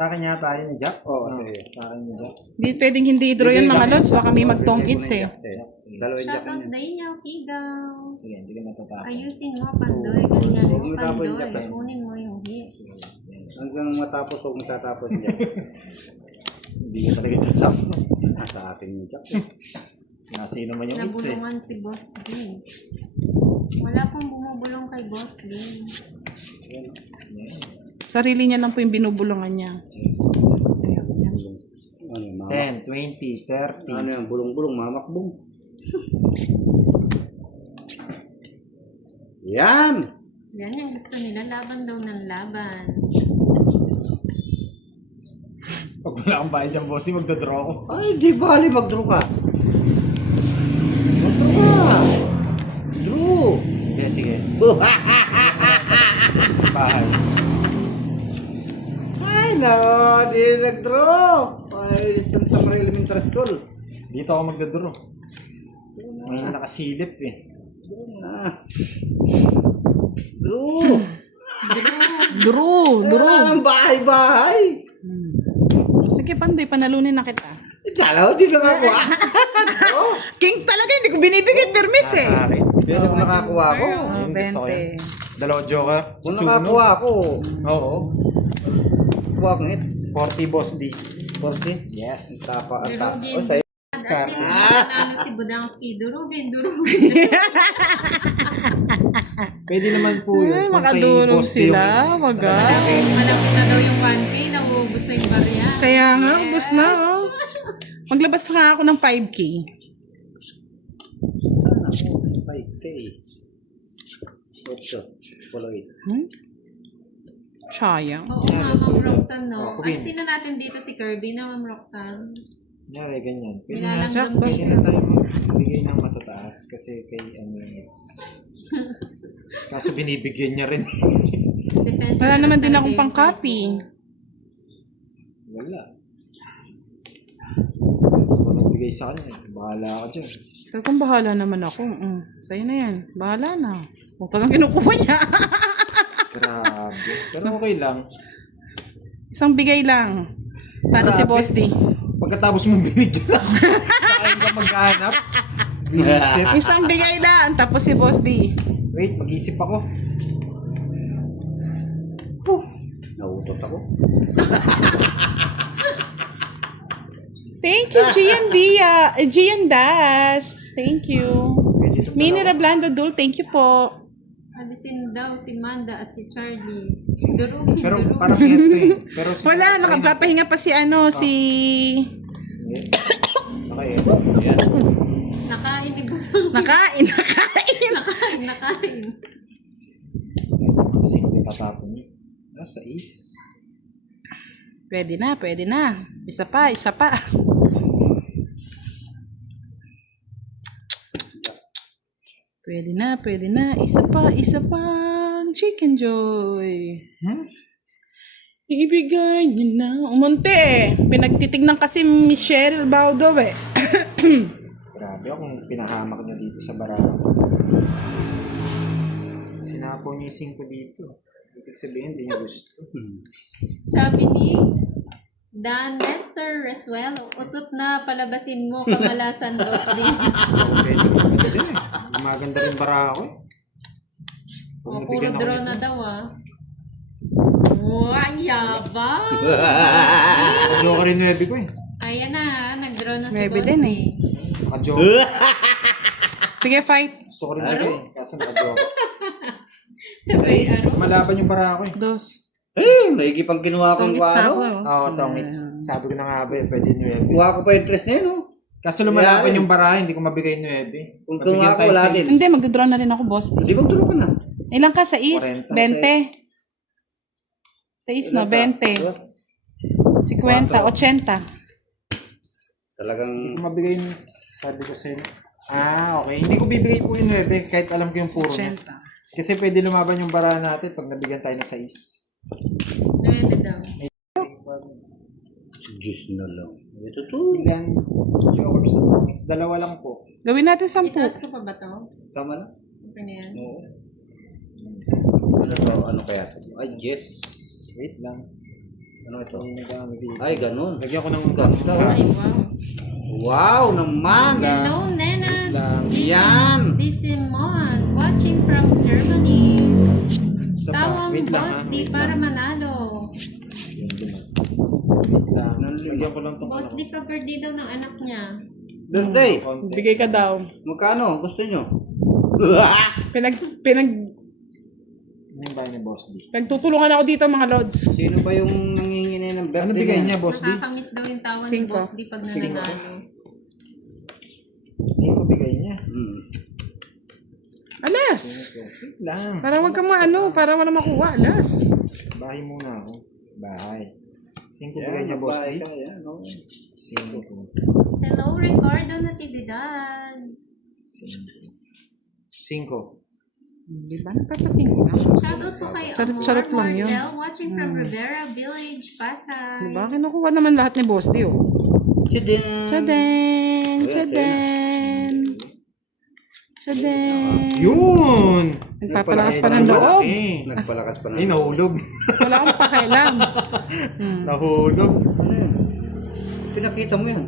Sa akin yata yun, Jack. Oo, sa akin yung Jack. Hindi pwedeng hindi draw yun mga lods. Baka may magtong its eh. Dalawang jack Shoutout yan. dahil niya, Kigaw. Sige, hindi ka matatapos. Ayusin mo, Pandoy. Ganyan mo, Sige, tapos Pandoy. jack. Kunin mo yung hit. Hanggang matapos o matatapos jack. Hindi ka talaga tatapos. Sa akin yung jack. Nasi naman yung its eh. Nabulungan si Boss D. Wala pong bumubulong kay Boss D. Sarili niya lang po yung binubulungan niya. Ano yung mamak? 10, 20, 30. Ano yung bulong-bulong, mamakbong. Yan! Yan yung gusto nila. Laban daw ng laban. Pag wala kang bayad dyan, bossy, magdadraw ako. Ay, di bali mag-draw ka. Mag-draw ka. Draw. Sige, sige. Bahay. Ay, no, di nag-draw. Ay, Santa Maria Elementary School. Dito ako magdadraw. May nakasilip eh. Ah. Draw. Draw! Draw! Wala kang bahay-bahay. Sige, Pandoy, panalunin na kita. Dalaw, di nakakuha. Oh, King talaga, hindi ko binibigay permis eh. Sa akin. pero kung nakakuha ako. Yung gusto ko yan. 20. Dalawa joker. Kung Suno. nakakuha ako, Oo. kuha ko hits. 40 boss D. 40. Yes. Tapa at Pero tapa. Gin, Oh, sa'yo. at least nanalo si Budangski. Durugin, durugin. Pwede naman po yun. Ay, Kung kay makadurog Boss D yung sila. hits. Waga. Malapit na daw yung 1K. Nauubos na yung barya. Kaya nga, ubos na oh. Maglabas nga ako ng 5K. Sana ako, 5K. Otso. Follow it. Sayang. Oo nga, Ma'am Roxanne, no? Oh, Kubin. Alisin na natin dito si Kirby na, Ma'am Roxanne. Nyari, ganyan. Pwede na, Nilalanggam Jack, pwede din. na tayo magbigay ng matataas kasi kay ano yung hits. Kaso binibigyan niya rin. Depends Wala na naman lang din talaga akong yung pang-copy. Wala. Kung nagbigay sa kanya, bahala ka dyan. Kaya kung bahala naman ako. Sa'yo na yan. Bahala na. Huwag kang kinukuha niya. Grabe. Pero okay lang. Isang bigay lang. Talo si Grabe. Boss D. Pagkatapos mong binigyan ako, sa akin ka maghanap. Isip. Isang bigay lang. Tapos si Boss D. Wait, mag-isip ako. Nautot ako. Thank you, Gian Das. Thank you. Pwede ito Mini pala. Rablando Dul, thank you po. Alisin daw si Manda at si Charlie. Durugin, Pero durugin. parang ito eh. Pero Wala, nakapapahinga pa si ano, si... Okay, ayan. Nakain ni Budang. Nakain. Nakain. Kasi hindi tatapon niya. Sa is. Pwede na. Isa pa. Pwede na. Isa pa. Chicken Joy. Ibigay niyo na. Umunti eh. Pinagtitignan kasi Miss Cheryl Baudo eh. Grabe akong pinahamak niya dito sa barako. Sinapo niya yung 5 dito. Ibig sabihin, hindi niya gusto. Sabi ni Dan Lester Resuelo, utot na palabasin mo kamalasan, Boss D. Pwede din eh. Maganda rin barako eh. Kung O, puro nabigyan ako draw nito. na daw ah. Wow, yabang! Naka-joker rin 9 ko eh. Ayan na, nag-draw na si Maybe Boss din D. eh. Naka-joker. Sige, fight. Gusto ko rin eh. Kaso naka-joker. Sabay, Malaban yung barako eh. Dos. Eh, maigi pang kinuha ko yung Tongits na ako. ano. Oo, tongits. Sabi ko na nga ba eh, pwede 9. Kuha ko pa yung tres na yun, oh. Kaso lumalaban Kaya, yung baraha, hindi ko mabigay 9. Kung kinuha ko, wala din. Hindi, magdodraw na rin ako, Boss. Hindi bang tulog ka na? Ilang ka sa is? 40. 20. Sa is, no? 20. 50, 80. Talagang Hindi ko mabigay yung, sabi ko sa'yo. Okay. Hindi ko bibigay po yung 9 kahit alam ko yung puro niya. 80. Kasi pwede lumaban yung baraha natin pag nabigyan tayo ng 6. 9 daw. Diyos na lang. Ito to. Ilan? Jokers sa tongits. Dalawa lang po. Gawin natin 10. Itaas ko pa ba to? Tama na. Okay na yan. Oo. Ano kaya to? Ay, yes. Wait lang. Ano ito? Hindi nag-ano dito. Ay, ganun. Lagyan ko ng Ganda. Ay, wow. Wow naman! Hello, Nena. lang. Yan! Disimon, watching from Germany. Isa pa. Tawang Wait lang, boss ha? di Wait para lang. manalo. Wait lang. Lagyan ko lang itong Boss di pa birthday daw ng anak niya. Birthday! konti. Bigay ka daw. Magkano? Gusto nyo? Ano yung bahay ni Boss D? Nagtutulungan ako dito mga lods. Sino ba yung nangingi ng birthday Ano bigay niya, Boss D? Nakakamiss daw yung tawa ni Cinco. boss di pag nananalo. 5 bigay niya. Alas! Wait lang. Para wag ka maano, para wala makuha. Alas! Bahay muna ako. Bahay. 5 bigay Yan, niya, Boss magbahay D. ka. Yan, oh. 5. Hello, Ricardo Natividad. 5. Di ba? Nagpapasing na. Shoutout po kay Charot lang yun. Martel, watching from Rivera Village, Pasay. Di ba? Kinukuha naman lahat ni Boss D, oh. Chidin! Tchaden! Tchaden! Tchaden! Yun! Nagpapalakas pa ng loob. Nagpalakas pa Ay, na. nahulog. Wala akong pakialam. Nahulog. Ano yan? Pinakita mo yan.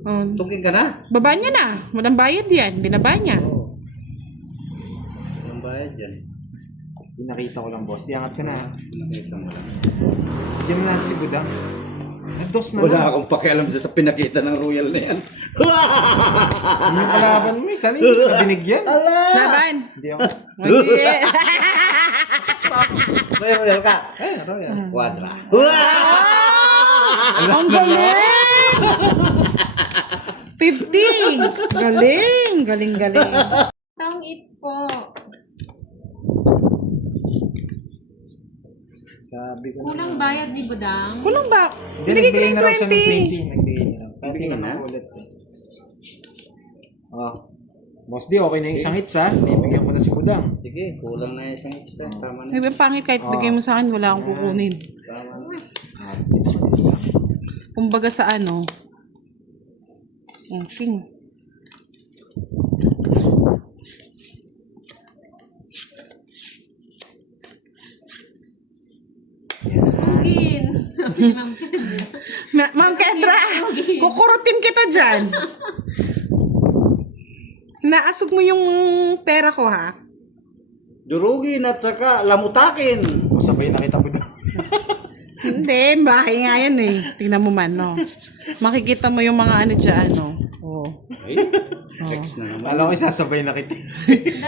Oh, Tungkin ka na? baba niya na. Walang bayad yan. Binaba niya. Oo. Ang bayad yan. Pinakita ko lang, Boss. Di angat ka na. Pinakita mo lang. Diyan na natin si Budang. Nados na Wala lang. akong pakialam sa pinakita ng royal na yan. Yung kalaban mo, sana hindi ka binigyan. Laban! Hindi ako. Hindi. May royal ka? Eh, Royal. Quadra. Ang galing! 50! Galing! Galing, galing. Tong Eats po. Sabi ko Kulang bayad ni Budang. Kulang ba? Hindi, Binigay ko nagbigay yung na raw siya ng 20. 20. Nagbigay na lang. Pati Nagbigay naman na? ako ulit. Oh. Boss D, okay na yung isang hits ha. Bibigyan ko na si Budang. Sige, kulang na isang extra. Tama na. Ay, ba, pangit kahit bigay mo sa akin, wala akong kukunin. Tama na. Ah, ito pa din lang. Kumbaga sa ano. Sing. Rugin. Sabi ni Ma'am Pedro. Ma'am Kendra, kukurutin kita dyan. Naasog mo yung pera ko, ha? Durugin at saka lamutakin. O, sabay na kita Budang. Hindi, bahay nga yan eh. Tingnan mo man, no? Makikita mo yung mga ano dyan, no? Oo. Ay, X na naman. Alam ko isasabay na kita.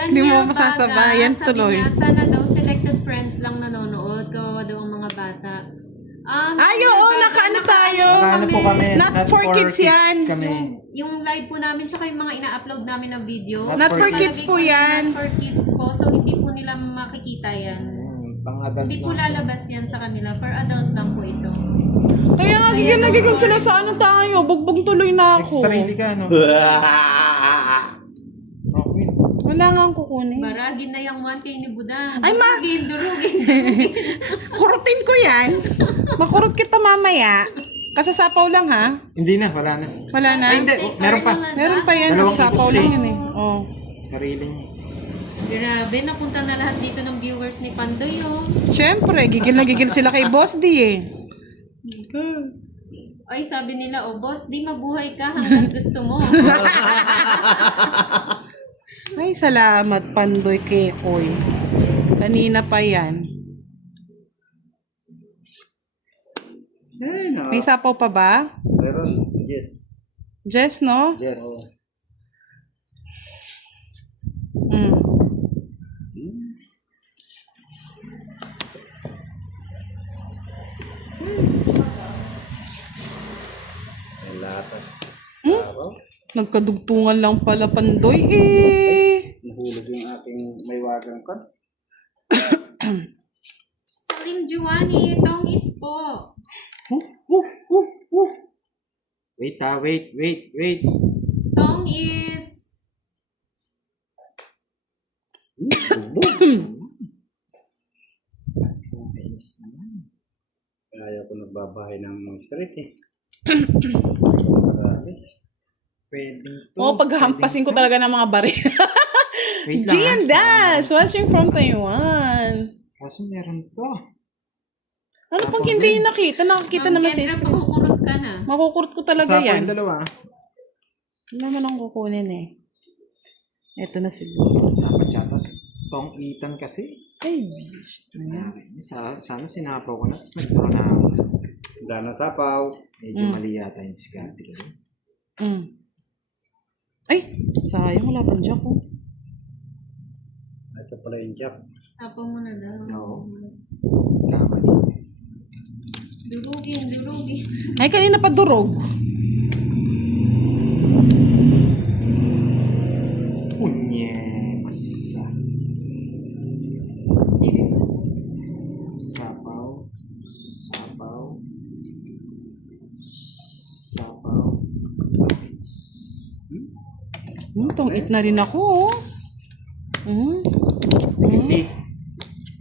Hindi mo masasabayan Baga, tuloy. Sabi niya, sana daw selected friends lang nanonood. Kawawa daw ang mga bata. Ay, oo, nakaano tayo. Ano po kami? Not for kids yan. Kami. Yung live po namin, tsaka yung mga ina-upload namin ng video. Not for kids po yan. Not for kids po. So, hindi po nila makikita yan. Pang-adult Hindi po lang. lalabas yan sa kanila. For adult lang po ito. Kaya nga, gigil sila sa ano tayo. Bugbog tuloy na ako. Sarili ka, no? Okay. Wala nga akong kukunin. Baragin na yung 1K ni Budang. Ay, ma- Durugin. Kurutin ko yan. Makurot kita mamaya. Kasasapaw lang, ha? Hindi na, wala na. Wala na? Ay, hindi. Meron pa. Meron pa yan. Dalawang Kasasapaw kitse. lang yun eh. Oh. Sarili niya. Grabe, napunta na lahat dito ng viewers ni Pandoy, oh. Siyempre, gigil na gigil sila kay Boss D eh. Ay, sabi nila, oh, boss, di mabuhay ka hanggang gusto mo. Ay, salamat, Pandoy Kekoy. Kanina pa yan. Ay, no. May sapaw pa ba? Meron, yes. Jess, no? Yes. Mm. May latas. Nagkadugtungan lang pala, Pandoy eh. Nahulog yung aking may wagang kan. Salim Giovanni, Tong Eats po. Wait ha, wait. Tong Eats. Ayaw ko nagbabahay ng mga street eh. Pwede to. Oo, paghahampasin ko talaga ng mga baril. Wait lang. Gian Das, watching from Taiwan. Kaso meron to. Ano pag hindi yung nakita? Nakakita Ma'am naman sa Kendra, screen. pakukurot ka na. Makukurot ko talaga Sapo yan. yung dalawa. Ano naman ang kukunin eh. Ito na siguro. Dapat yata tong itan kasi. Ay, bish. Sana sinapaw ko na. Tapos nagturo na ako. Wala na sapaw. Medyo mali yata yung diskarte ko. Mm. Ay, sayang. Wala pang jack oh. Ito pala yung jack. Sapo mo na daw. Oo. Kamali. Durugin. Ay, kanina pa durog. Unye. Masa. Sapaw. Sapaw. Sapaw. Tong eat na rin ako oh. 60.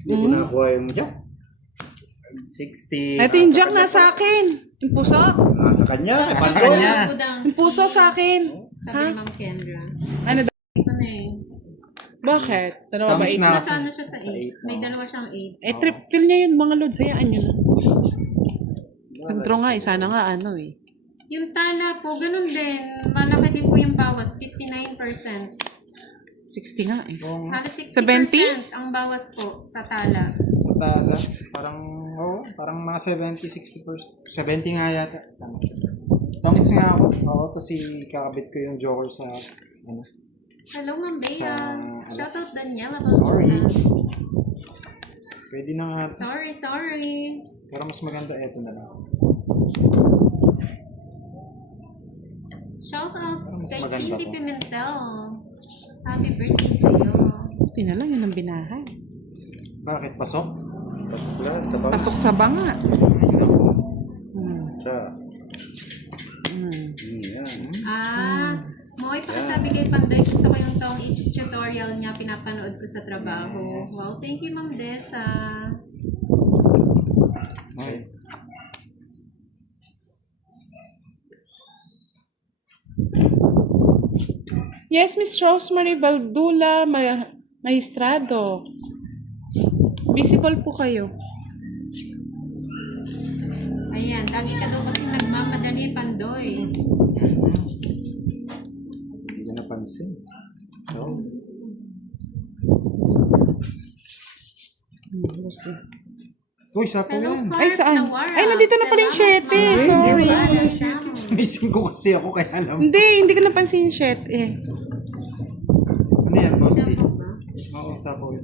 Hindi ko nakuha yung jack. 60. Ito yung jack na sa akin. Yung puso. Nasa kanya. Sa kanya. Yung puso sa akin. Sabi ni Ma'am Kendra. Ano daw? Ito na eh. Bakit? Dalawa ba Tamis eight? na. Nasa ano siya sa 8? May dalawa siyang 8. Eh, trip fill niya yun mga lods. Hayaan nyo na. Nag-draw nga eh. Sana nga ano eh. Yung tala po, ganun din. Malaki din po yung bawas. 59%. 60 nga eh. Halos 60% 70? ang bawas po sa tala. Sa tala. Parang, parang mga 70-60%. 70 nga yata. Tongits nga ako. Oo, to si kakabit ko yung joker sa, ano. Hello, Ma'am Bea. Sa- Shoutout Daniela Sorry. Bautista. Pwede na nga. Sorry. Pero mas maganda eto na lang. Shoutout mas kay maganda Cindy to. Pimentel. Happy birthday sa'yo. Buti na lang yun ang binahan. Bakit? Pasok? Wala. Sapaw. Pasok sa banga. Ay, naku. Siya. Mm. Yan. Moy, pakisabi kay Panday, gusto ko yung taong each tutorial niya pinapanood ko sa trabaho. Yes. Wow, thank you, Ma'am Dessa. Okay. Yes, Miss Rosemary Baldula, Maestrado. Visible po kayo. Ayan, lagi ka daw kasi nagmamadali, Pandoy. Hindi ko napansin. So, uy, sapo Hello, yan. Clark Ay, saan? Nawara. Ay, nandito na pala yung Salamat, 7. Ma'am. Sorry. Salamat. Missing ko kasi ako kaya alam. Hindi ko napansin yung 7 eh. Ano yan, boss? D? Sapo ba? Oo, sapo yun.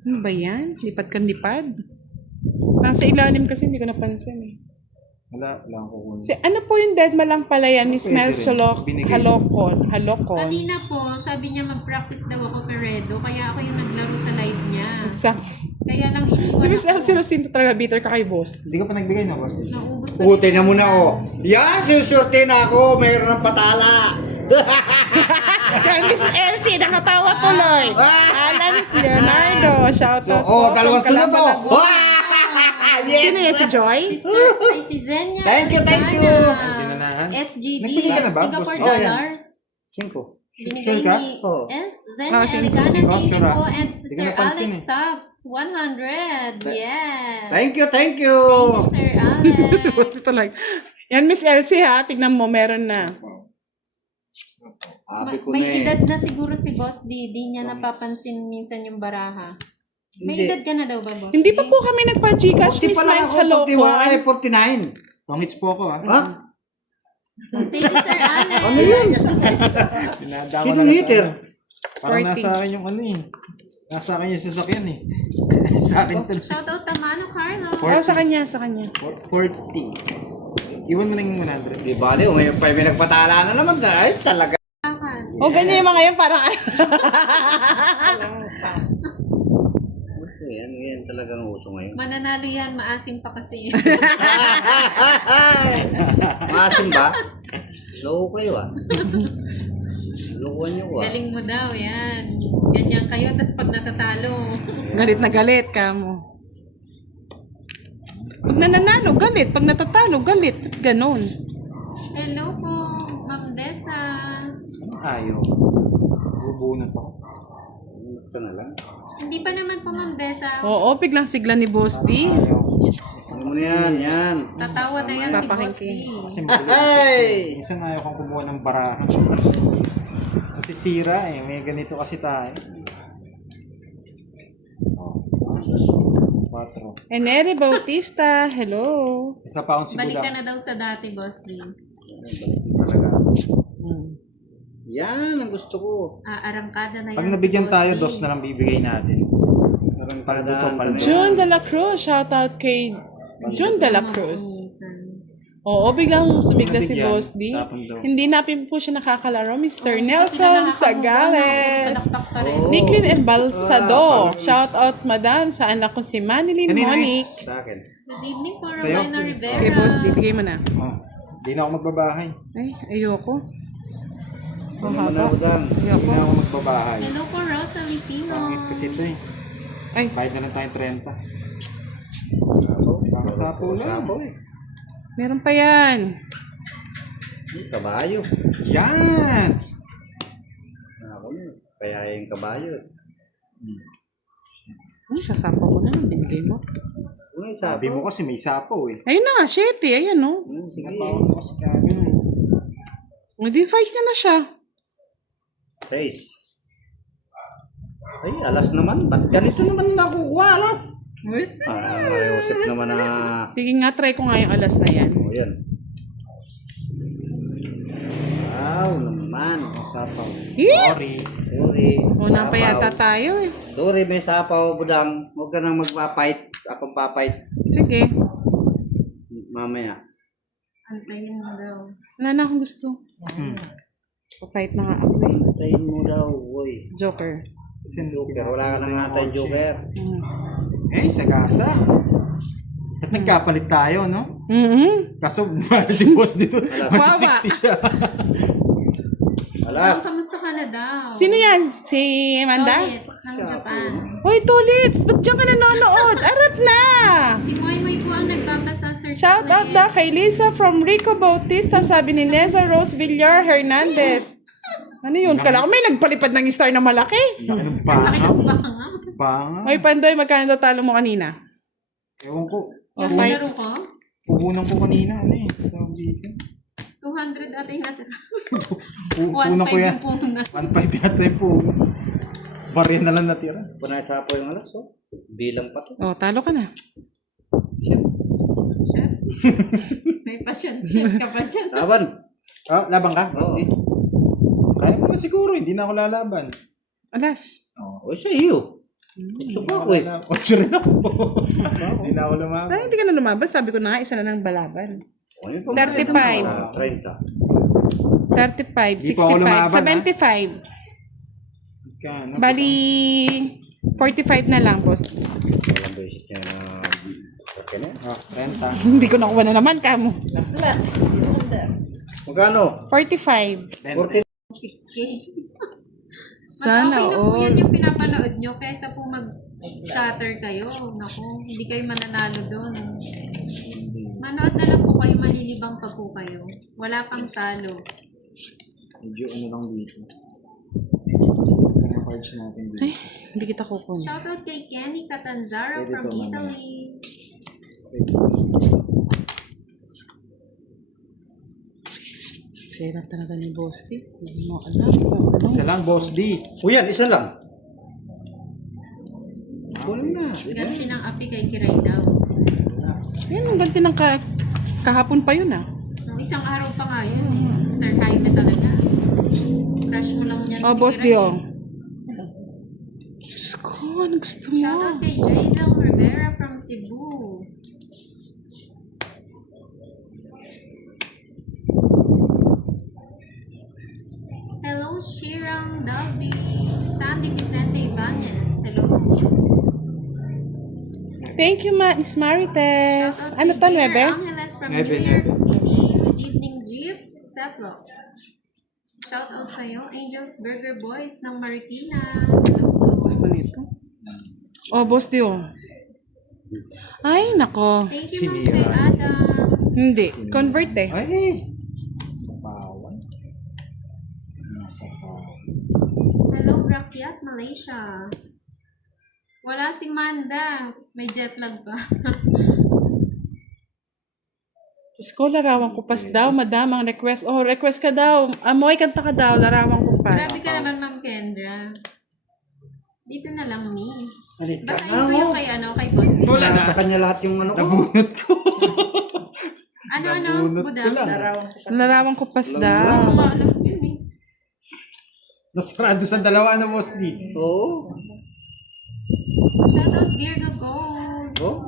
Ano ba yan? Lipad kang lipad? Nasa ilalim kasi hindi ko napansin eh. Wala akong kukunin. Ano po yung dead malang pala yan, Miss Pwede Mel rin. Solok? Binigay. Halokon. Kanina po, sabi niya mag-practice daw ako Peredo, kaya ako yung naglaro sa live niya. Kaya lang iniwan Si Miss ako. Elsie Rosinto talaga bitter ka kay boss. Hindi ko pa nagbigay na, boss. D? Naubos na Puti din na ako. muna ako. Yan, susurte na ako. Mayroon ng patala. Yan, Miss Elsie, nakatawa tuloy. Alan Leonardo, shoutout Oo, dalawang sunod to. Yes. Sino yan, si Joy? Si Sir, ay si Zenya. Thank you. Dinanahan. SGD, Nagbili ka na ba, Singapore boss? Oh, yan. dollars. 5. Binigay Sure ka? ni Oo. Zenya Sure. Eligana. Sure, Thank you sure, po. ah. And si Hindi ko Sir napansin Alex eh. Tubbs, 100. Yes. Thank you. Thank you, Sir Alex. Si boss nito lang. Yan, Miss Elsie ha, tignan mo, meron na. Sabi ko May na eh. edad na siguro si Boss D. Di niya napapansin minsan yung baraha. May Hindi. edad ka na daw ba, Boss Hindi D? pa po kami nagpa-Gcash, Di Miss pa lang Mel ako, 41, Solokon. 49. Tongits po ako, ha? Ha? Thank you, Sir Alex. Ano yun? Dinadawa Sino na lang liter? sa akin. Parang 40. nasa akin yung ano eh. Nasa akin yung sasakyan eh. Sa akin to. Shoutout Tamano, Carlo. Oh, sa kanya. 40. Iwan mo na yung 100. Di bali, may nagpatala na naman. Ay, talaga. O, ganyan yung mga yun, parang Yan talagang uso ngayon. Mananalo yan, maasim pa kasi. Maasim ba? Loko kayo ah. Lukuhan nyo ah. Galing mo daw, yan. Ganyan kayo, tas pag natatalo. galit na galit ka mo. Pag nananalo, galit. Pag natatalo, galit. Ganon. Hello po, Ma'am Dessa. Ayaw. Bubunot ako. Ito na lang. Hindi pa naman po, Ma'am Desa. Oo, biglang sigla ni Boss D. Ayaw. Ano mo na yan, yan. Tatawa na yan si Boss D. Papakinggan. Kasi magulo isip ko. Minsan ayaw kong kumuha ng barahan. Kasi sira eh. May ganito kasi tayo. Oh. 4. Enere Bautista, hello. Isa pa akong Balik ka sigulang. na daw sa dati, Boss D. Talaga. Hmm. Yan ang gusto ko. Arangkada na yan Pag nabigyan si Boss tayo, D. 2 na lang bibigay natin. Paldo to, paldo. June de la Cruz, shout out kay June de la Cruz. Oo, biglang sumigla si Nabigyan, Boss D. tapon daw. Hindi natin po siya nakakalaro. Mr. Kasi Nelson nakakamuha Sagales. na, palakpak pa rin. Nicklin Embalsado. Shout out madam sa anak ko si Manilyn Kanina, Monique. Sa akin. Good evening po, Sa'yo? Romano Rivera. Kay Boss D, bigay mo na. Oh. Hindi na ako magbabahay. Ay, ayoko. Ano mo na, Udang? Hindi Ayoko. na ako magbabahay. Hello po, Rosalie Pino. Pangit kasi ito eh. Ay, Bayad na lang tayong 30. Kakasapo lang. Sapo eh. meron pa yan. Kabayo. Yan! Ako na. Kaya yung kabayo. Sasapa ko na. Binigay mo. Ano yung Sabi sapo? mo kasi may sapo eh. Ayun na nga, shit eh. Ayan no. Sige pa ako kasi kagano eh. Hindi, fight niya na siya. 6. Ay, alas naman. Ba't ganito naman nakukuha, alas? Ayosip naman na... Sige nga, try ko nga yung alas na yan. O, yan. Wow, naman. Ang sapaw. Eh! Sorry. Sorry. Una pa Sapaw. yata tayo eh. Sorry, may sapaw, Budang. Huwag ka nang magpapight. Akong papight. Sige. Mamaya. Antayin mo daw. Wala na akong gusto. Pa-fight na nga ako eh. Antayin mo daw, boy. Joker. Kasi Joker, wala ka nang natin Joker. Eh, sagasa. At nagkapalit tayo, no? Kaso, mahal si boss dito. Wawa. 160 siya. Alas. Kamusta ka na daw? Sino yan? Si Amanda? Tolits ng Japan. Hoy, Tulits! Ba't diyan ka nanonood? Arap na! Si Moy Moy po ang nagbabasa, Sir. Shout out daw kay Lisa from Rico Bautista, sabi ni Neza Rose Villar Hernandez. Ano yun? Kala ko may nagpalipad ng star na malaki. Laki ng Laki banga. ng banga. Banga. Hoy, Pandoy, magkano daw talo mo kanina? Ewan ko. Yung Okay. laro ko, Puhunan ko kanina. Ano eh? Tawag dito. 200 at ay natira. Puhunan ko 1.5 yan. yung puhunan. 1.5 yata yung puhunan. Barya na lang natira. Punay sapo yung alas, oh. Bilang pa to. Oh, talo ka na. Shit. Chef. May pasyon ka pa dyan. Laban. Oh, labang ka? Oo. Sige. Kaya mo na siguro. Hindi na ako lalaban. Alas. O siya, iyo. Suko ako eh. Otso rin ako. Hindi na ako lumaban. Ay, hindi ka na lumabas. Sabi ko na nga, isa na ng balaban. O, yun pa, 35. 30. 35, Di pa ako 65, lumaban, 75. Kano? Bali, 45 na lang, boss. Walang beses niya na... Okay na. Oh, 30. Hindi ko nakuha na naman, kamo. Magkano? 45. 40. 6K. Mas Sana okay na po yan all. yung pinapanood nyo kaysa po mag-scatter kayo. Naku, hindi kayo mananalo doon. Manood na lang po kayo, malilibang pa po kayo. Wala pang talo. Medyo ano lang dito. Ang cards natin dito. Ay, hindi kita kukunin. Shoutout kay Kenny Catanzaro Pwede from to, mama. Italy. Sira talaga ni Boss T. Hindi mo alam kung ano. Isa lang, Boss D. O yan, isa lang. Kunin na. Ganti ng api kay Kiray daw. Yan, ang ganti ng kahapon pa yun ah. Nung isang araw pa nga yun eh. Sir Jaime talaga. Crush mo lang yan Oh, si Boss D Kiray. oh. Diyos ko, ano gusto mo? Shoutout kay Jazel Rivera from Cebu. Hello, Shirang Dalby. Sandy Vicente Ibanez. Hello. Thank you, Miss Marites. Shoutout Ano kay to, Dear Nebe? Angeles from Nebe, New York Nebe. City. Good evening, Jeep Seplo. Shoutout sa'yo, Angels Burger Boys ng Marikina. Hello. Gusto nito? Oh, Boss D oh. Ay, nako. Thank you, Ma'am Sinira. kay Adam. Hindi. Convert eh. Ay! Nasa pawan. Nasa pawan. Hello, Rakyat Malaysia. Wala si Manda. May jet lag pa. Diyos ko, larawan ko pas daw, madam, ang request. Oh, request ka daw. Amoy, kanta ka daw, larawan ko pas. Grabe ka naman, Ma'am Kendra. Dito na lang, me. Alit ka. Basahin ko yung kay Boss D. Wala na. Sa kanya lahat yung ano ko. Nabunot ko. Ano, Nabunot Buda? ko lang. Larawan ko pas Hindi daw. ko maalam yun eh. Nasarado sa dalawa na boss D. Oo. Shoutout Virgo Gold. Oh.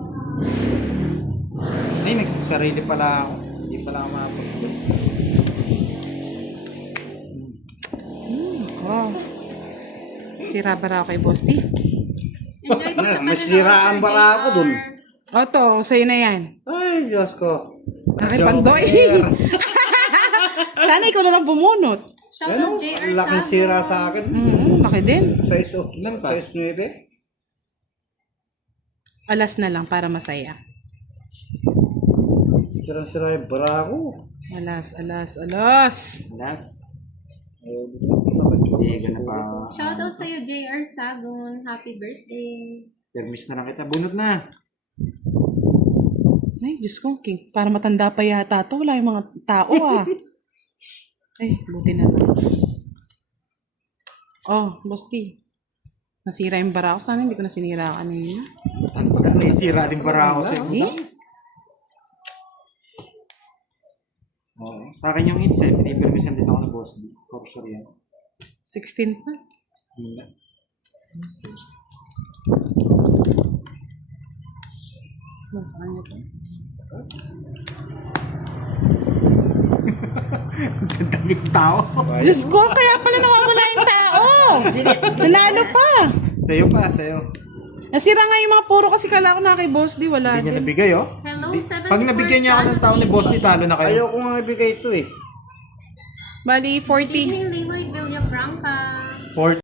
Ay, nagsasarili pala ako. Hindi pala ako mapagod. Oh. Sira ba raw kay Boss D? Enjoy ko sa May panonood, siraan Sir bala ako JR. dun. Oto, sa'yo na yan. Ay, Diyos ko. Ay, Pandoy. Sana ikaw na lang bumunot. Shoutout Ano? JR Laking Sago. sira sa akin. Laki din. Size oh. Ilan pa? Size 9. Alas na lang para masaya. Sira-sira yung bara ko. Alas. Last. Hindi ka na pa. Shoutout sa'yo JR Sagon. Happy birthday. Permis na lang kita. Bunot na. Ay, Diyos ko, King. Para matanda pa yata to. Wala yung mga tao ah. Ay, buti na lang. Oh, Boss T. Nasira yung bara ko. Sana hindi ko na sinira kanina. Nasira din para ako sa'yo. Eh? Oo. Sa akin yung hits eh. Pinipermisan din ako ng boss D. For sure yan. 16 pa. Hindi. Nasaan niya to? Ang daming tao. Diyos ko, kaya pala nawawala yung tao. Nanalo pa. Sa'yo pa, sa'yo. Nasira nga yung mga puro kasi kala ko na kay Boss D. Wala Hindi niya din. nabigay oh. Hello, Di- 74 Pag nabigyan niya ako ng tao ni boss D, talo na kayo. Ayaw ko nga ibigay ito eh. Bali, 40. Evening Limoy Villafranca. 40.